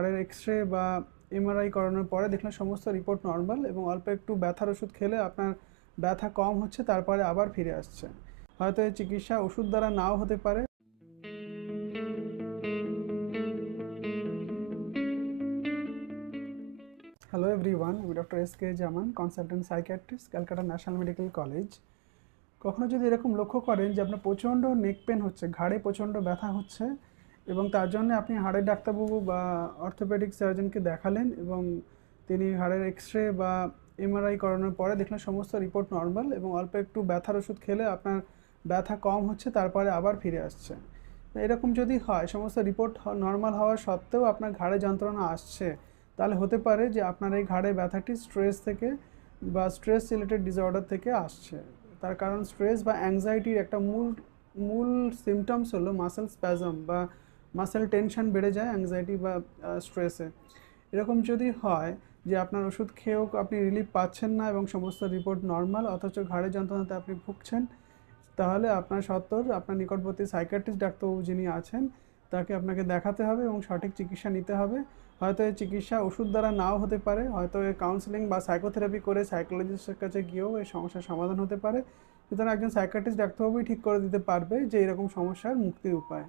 ঘাড়ের এক্স-রে বা এমআরআই করানোর পরে দেখলেন সমস্ত রিপোর্ট নর্মাল এবং অল্প একটু ব্যথার ওষুধ খেলে আপনার ব্যথা কম হচ্ছে, তারপরে আবার ফিরে আসছে। হয়তো এই চিকিৎসা ওষুধ দ্বারা নাও হতে পারে। হ্যালো এভরিওয়ান, আমি doctor S K. Zaman, consultant psychiatrist, Calcutta National Medical College. কখনো যদি এরকম লক্ষ্য করেন যে আপনার প্রচণ্ড নেক পেন হচ্ছে, ঘাড়ে প্রচণ্ড ব্যথা হচ্ছে এবং তার জন্য আপনি হাড়ের ডাক্তারবাবু বা অর্থোপেডিক সার্জনকে দেখালেন এবং তিনি হাড়ের এক্স-রে বা এমআরআই করানোর পরে দেখলেন সমস্ত রিপোর্ট নর্মাল এবং অল্প একটু ব্যথার ওষুধ খেলে আপনার ব্যথা কম হচ্ছে, তারপরে আবার ফিরে আসছে। এরকম যদি হয়, সমস্ত রিপোর্ট নর্মাল হওয়া সত্ত্বেও আপনার ঘাড়ে যন্ত্রণা আসছে, তাহলে হতে পারে যে আপনার এই ঘাড়ে ব্যথাটি স্ট্রেস থেকে বা স্ট্রেস রিলেটেড ডিসঅর্ডার থেকে আসছে। তার কারণ স্ট্রেস বা অ্যাংজাইটির একটা মূল মূল সিমটমস হলো মাসেল স্প্যাজম বা মাসেল টেনশন বেড়ে যায় অ্যাংজাইটি বা স্ট্রেসে। এরকম যদি হয় যে আপনার ওষুধ খেয়েও আপনি রিলিফ পাচ্ছেন না এবং সমস্ত রিপোর্ট নর্মাল, অথচ ঘাড়ের যন্ত্রণাতে আপনি ভুগছেন, তাহলে আপনার সত্বর আপনার নিকটবর্তী সাইকিয়াট্রিস্ট ডাক্তারবাবু যিনি আছেন তাকে আপনাকে দেখাতে হবে এবং সঠিক চিকিৎসা নিতে হবে। হয়তো এই চিকিৎসা ওষুধ দ্বারা নাও হতে পারে, হয়তো এই কাউন্সেলিং বা সাইকোথেরাপি করে সাইকোলজিস্টের কাছে গিয়েও এই সমস্যার সমাধান হতে পারে। সুতরাং একজন সাইকিয়াট্রিস্ট ডাক্তারবাবুই ঠিক করে দিতে পারবে যে এরকম সমস্যার মুক্তির উপায়।